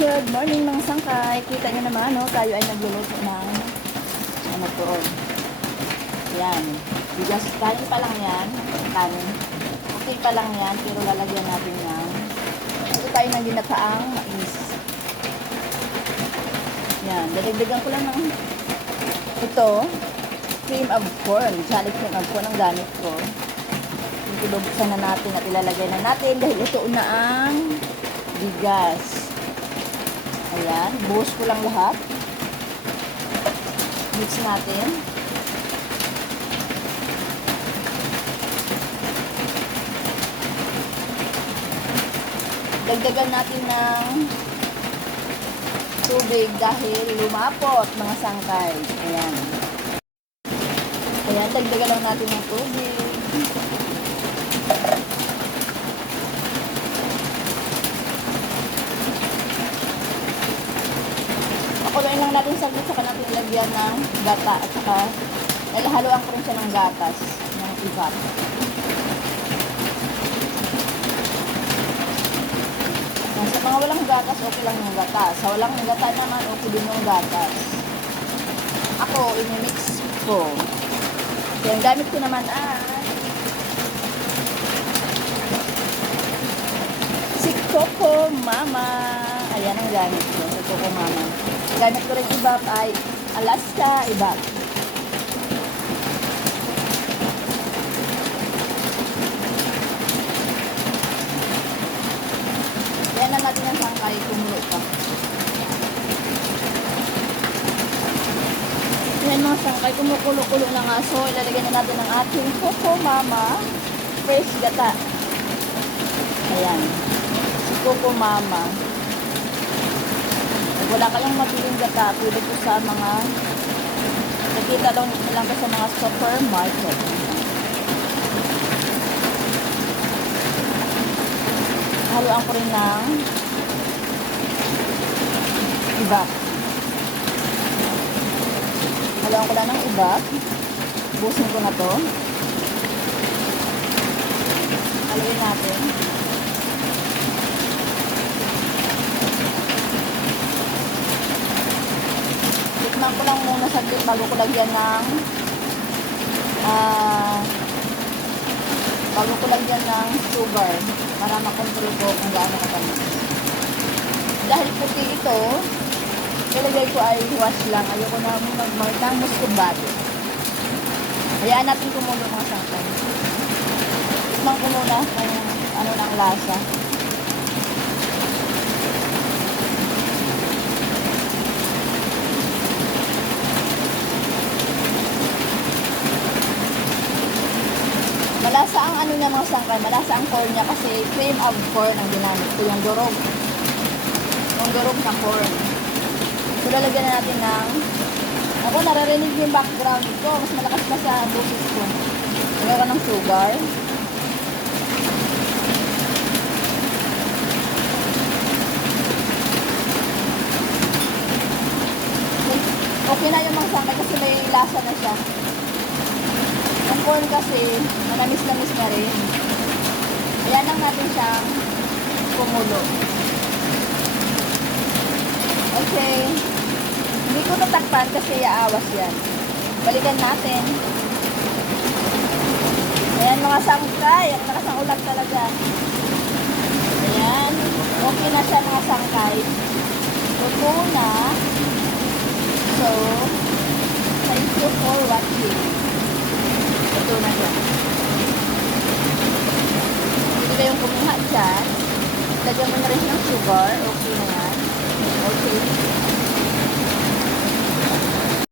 Good morning mga sangkay. Kita niyo naman, no? tayo ay nagluluto ng ano to. Yan. Bigas, kanin pa lang yan. Kanin. Okay pa lang yan, pero lalagyan natin yan. Ito tayo ng ginataang mais. Yan. Dadagdagan ko lang ng ito. Cream of corn. Jolly cream of corn ang gamit ko. Ibubuksan na natin at ilalagay na natin dahil ito na ang bigas. Ayan, buhos ko lang lahat. Mix natin. Dagdagan natin ng tubig dahil lumapot mga sangkay. Ayan. Ayan, dagdagan lang natin ng tubig. Pakuluin lang natin saglit saka natin ilagyan ng gata at saka ilahaluan ko rin siya ng gatas ng ibat. Sa mga walang gatas, okay lang yung gatas. Sa walang gata naman, okay din yung gatas. Ako, inimix ko. Kaya ang gamit ko naman ay si Coco Mama. Ayan ang gamit ko, si Coco Mama. Gamit ko rin ibap ay Alaska ibap. Yan na natin ang sangkay kumulo pa. Yan mga sangkay, kumukulo-kulo na nga. So, ilalagay na natin ang ating Coco Mama fresh gata. Ayan. Si Coco Mama. Wala kayong mabiling gata, pwede ko sa mga nakita lang, lang sa mga supermarket. Haluan ko rin ng iba. Haluan ko lang ng iba. Busin ko na to. Haluin natin. Tikman ko lang muna saglit bago ko lagyan ng ah bago ko lagyan ng sugar para makontrol ko kung gaano katamis. Dahil puti ito, ilagay ko ay wash lang. Ayoko na mag-mark ng muscovado. Hayaan natin kumulo mga sangkay. Tikman ko muna kung ano ng lasa. Malasa ang ano niya mga sangkay, malasa ang corn niya kasi cream of corn ang ginamit ko, yung durog. Yung durog na corn. So, lalagyan na natin ng ako, naririnig yung background ko. Mas malakas pa sa boses ko. Lagyan ko ng sugar. Okay na yung mga sangkay kasi may lasa na siya. Yung corn kasi, manamis-namis na rin. Ayan lang natin siyang kumulo. Okay. Hindi ko tatakpan kasi iaawas yan. Balikan natin. Ayan mga sangkay. Ang lakas ng ulag talaga. Ayan. Okay na siya mga sangkay. Luto na. So, thank you for watching. Ito na siya. Hindi kayong kumuha dyan. Lagyan mo na rin ng sugar. Okay na yan. Okay.